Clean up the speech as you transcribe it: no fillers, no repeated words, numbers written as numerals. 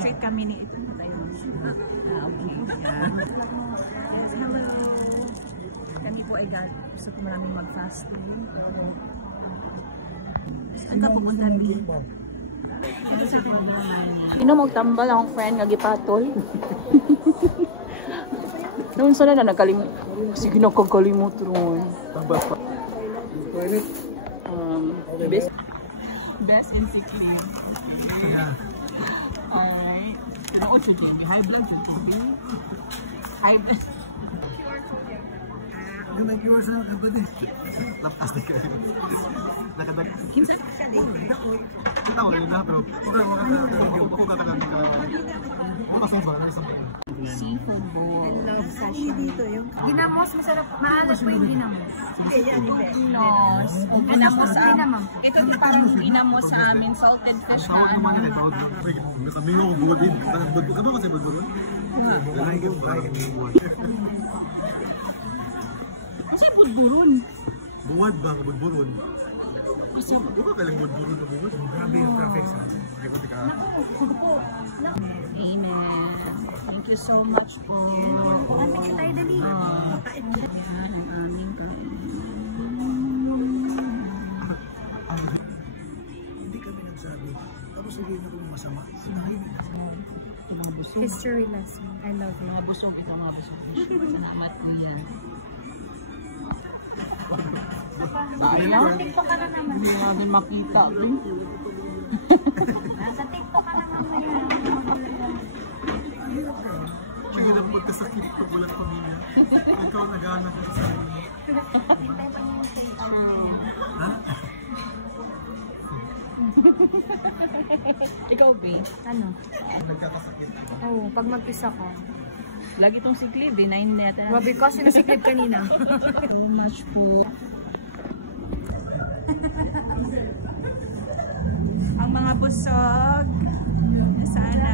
Treat kami ni ito. Okay. Yeah. Yes, hello. Kami po ay gusto ko maraming mag-fasting. Saan ka pupunta, Mi? Sino magtambal akong friend nga gipatol? Noon sana na nagkalimut. Sige na kagalimut ron. Tambal pa. Best in sick leave. Yeah. Alright. Pero o chuti, high blood chuti. High blood. Yung may viewers na nakabali. Lapas na kayo. Nakadag. Kinsa ka din? Kita ko yun na, pero ako katagal ka. Mapasang ba? Seafood bowl. I love sashimi. Dito yung ginamos, masarap. Maalas po yung ginamos. Hindi, yan hindi. Ginamos sa ginamos. Ito yung parang ginamos sa amin, salted fish na ano. Kami yung buwad din. Ka ba kasi budburon? Kasi budburon. Buwad ba? Budburon? Gusto ka kailang budburon na buwad? Grabe yung traffic sa Amen. Thank you so much po. Lamig tayo dali. Ang aming Hindi kami nagsabi. Tapos sabihin na kung masama. History lesson. I love it. mga busog. Salamat po yan. TikTok ka na naman. Hindi namin makita. Nasa TikTok ka na naman. Kaya lang magkasakit pag walang pamilya. Ikaw nag-aanak ka sa sarili. Hintay pa niyo yung Ha? Ikaw, babe. ano? Nagkakasakit. Oo, pag mag-isa ka. Lagi tong si Clive, 9 net. Grabe ka, sinasikip kanina. So much po. Ang mga busog. Sana.